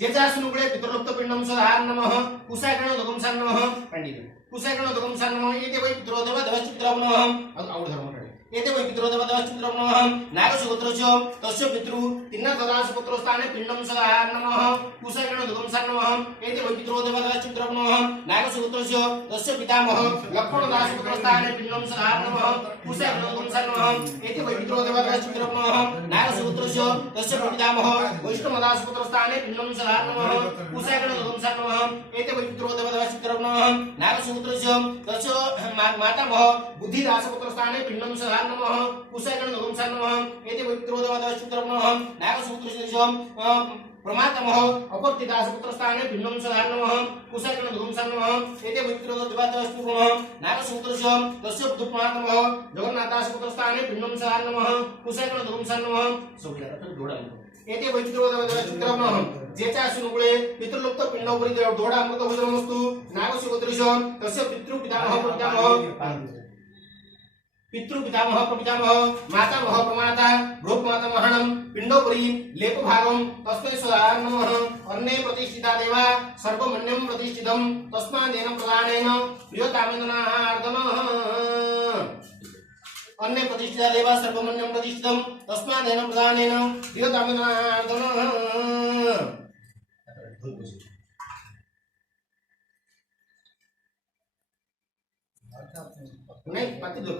जेचा सुनुगळे पितृलोप्त पिंडम सदार नमः कुसायगण दुगमसान नमः पंडित कुसायगण दुगमसान नमः येते वै पितरो देव देवचित्रम नमः आवड धर्म कडे येते वै पितरो देव देवचित्रम नमः नागसुगोत्रस्य तस्य पितृ तिन्ना ददास पुत्रस्थाने पिंडम सदार नमः कुसायगण दुगमसान नमः येते वै पितरो देव देवचित्रम नमः नागसुगोत्रस्य तस्य पितामह लक्ष्मण दास पुत्रस्थाने पिंडम सदार नमः कुसायगण दुगमसान नमः येते वै पितरो देव देवचित्रम नमः नागसुगोत्रस्य तस्य पितामह वैष्णव दास पुत्रस्थाने पिंडम सदार नमः कुसायगण दुगमसान नमः येते वै पितरो देव देवचित्रम नमः नागसुगोत्रस्य तस्य मातामह बुद्धिदास पुत्रस्थाने पिंडम सदार नमः कुसायगण दुगमसान नमः येते वै पितरो देव देवचित्रम नमः नागसुगोत्रस्य प्रमातामह अपर्तिदास पुत्रस्थाने पिंडम सदार नमः कुसायगण दुगमसान नमः येते वै पितरो देव देवचित्रम नमः नागसुगोत्रस्य तस्य दुप्मातामह जगन्नाथदास पुत्रस्थाने पिंडम सदार नमः कुसायगण दुगमसान नमः सौख्यात जोडा येते वै पितरो देव देवचित्रम नमः जेचा सुनुगळे पितृलोप्त पिंडोपरी दोडा अमृत भोजनमस्तु नागसुगोत्रस्य तस्य पितृपितामह प्रपितामह मातामह प्रमाता भ्रूपमातामहणं पिंडोपरी लेपभागं तस्मै सदार नमः अन्ने प्रतिष्ठिता देवा सर्वमन्यं प्रतिष्ठितं तस्मादेन प्रदानेन प्रियकामेनार्दनः अन्ने प्रतिष्ठिता देवा सर्वमन्यं प्रतिष्ठितं तस्मादेन प्रदानेन प्रियकामेनार्दनः नहीं पति दो